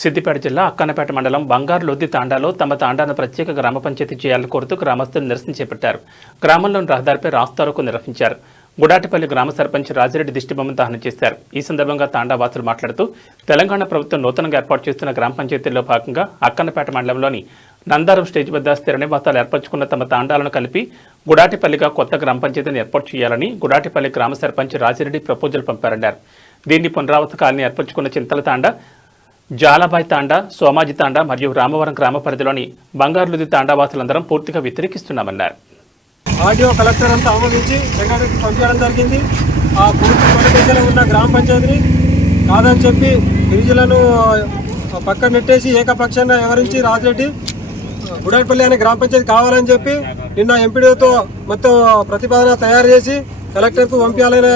సిద్దిపేట జిల్లా అక్కన్నపేట మండలం బంగారులొద్ది తాండాలో తమ తాండాను ప్రత్యేక గ్రామ పంచాయతీ చేయాలని కోరుతూ గ్రామస్తులు నిరసన చేపట్టారు. గ్రామంలోని రహదారిపై రాస్తారోకో నిర్వహించారు. గుడాటిపల్లి గ్రామ సర్పంచ్ రాజిరెడ్డి దిష్టిబొమ్మను దహనం చేశారు. ఈ సందర్భంగా తాండా వాసులు మాట్లాడుతూ తెలంగాణ ప్రభుత్వం నూతనంగా ఏర్పాటు చేస్తున్న గ్రామ పంచాయతీల్లో భాగంగా అక్కన్నపేట మండలంలోని నందారం స్టేజ్ వద్ద స్థిర నివాసాలు ఏర్పరచుకున్న తమ తాండాలను కలిపి గుడాటిపల్లిగా కొత్త గ్రామ పంచాయతీని ఏర్పాటు చేయాలని గుడాటిపల్లి గ్రామ సర్పంచ్ రాజిరెడ్డి ప్రపోజల్ పంపారన్నారు. దీన్ని పునరావృత కాలనీ ఏర్పరచుకున్న చింతల తాండా, జాలాబాయ్ తాండా, సోమాజి తాండా మరియు రామవరం గ్రామ పరిధిలోని బంగారులొద్ది తాండా వాసులందరం పూర్తిగా వ్యతిరేకిస్తున్నామన్నారు. ఆడియో కలెక్టర్ అంతా ఆమోదించి సెక్రటరీకి పంపించడం జరిగింది. ఆ పూర్తి కొనకేజీలో ఉన్న గ్రామ పంచాయతీని కాదని చెప్పి గిరిజనులను పక్కన నెట్టేసి ఏకపక్షంగా వివరించి రాజిరెడ్డి గుడాటిపల్లి అనే గ్రామ పంచాయతీ కావాలని చెప్పి నిన్న ఎంపీడీతో మొత్తం ప్రతిపాదన తయారు చేసి కలెక్టర్కు పంపించాలని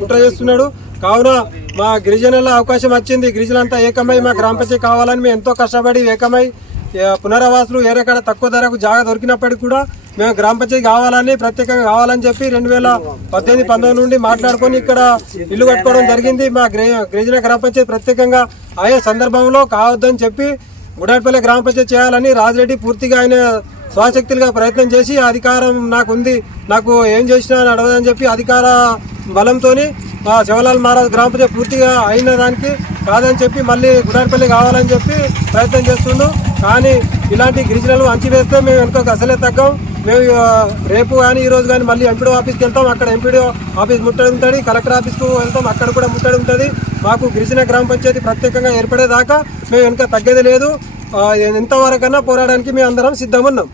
కుట్ర చేస్తున్నాడు. కావున మా గిరిజనుల అవకాశం వచ్చింది. గిరిజనులంతా ఏకమై మా గ్రామ పంచాయతీ కావాలని మేము ఎంతో కష్టపడి ఏకమై పునరావాసులు ఏరేకాడ తక్కువ ధరకు జాగా దొరికినప్పటికీ కూడా మేము గ్రామ పంచాయతీ కావాలని ప్రత్యేకంగా కావాలని చెప్పి 2018-19 నుండి మాట్లాడుకొని ఇక్కడ ఇల్లు కట్టుకోవడం జరిగింది. మా గిరిజన గ్రామ పంచాయతీ ప్రత్యేకంగా ఆయా సందర్భంలో కావద్దని చెప్పి గుడాటిపల్లి గ్రామ పంచాయతీ చేయాలని రాజిరెడ్డి పూర్తిగా ఆయన స్వశక్తులుగా ప్రయత్నం చేసి అధికారం నాకుంది, నాకు ఏం చేసినా నడవదని చెప్పి అధికార బలంతో శివలాల్ మహారాజ్ గ్రామ పంచాయతీ పూర్తిగా అయిన దానికి కాదని చెప్పి మళ్ళీ గుడాటిపల్లి కావాలని చెప్పి ప్రయత్నం చేస్తున్నాం. కానీ ఇలాంటి గిరిజనులు అంచివేస్తే మేము వెనుక అసలే తగ్గం. మేము రేపు కానీ ఈరోజు కానీ మళ్ళీ ఎంపీడీ ఆఫీస్కి వెళ్తాం. అక్కడ ఎంపీడీ ఆఫీస్ ముట్టడి ఉంటుంది, కలెక్టర్ ఆఫీస్కు వెళ్తాం, అక్కడ కూడా ముట్టడి ఉంటుంది. మాకు గిరిజన గ్రామ పంచాయతీ ప్రత్యేకంగా ఏర్పడేదాకా మేము వెనుక తగ్గేది లేదు. ఎంతవరకన్నా పోరాడడానికి మేము అందరం సిద్ధమున్నాం.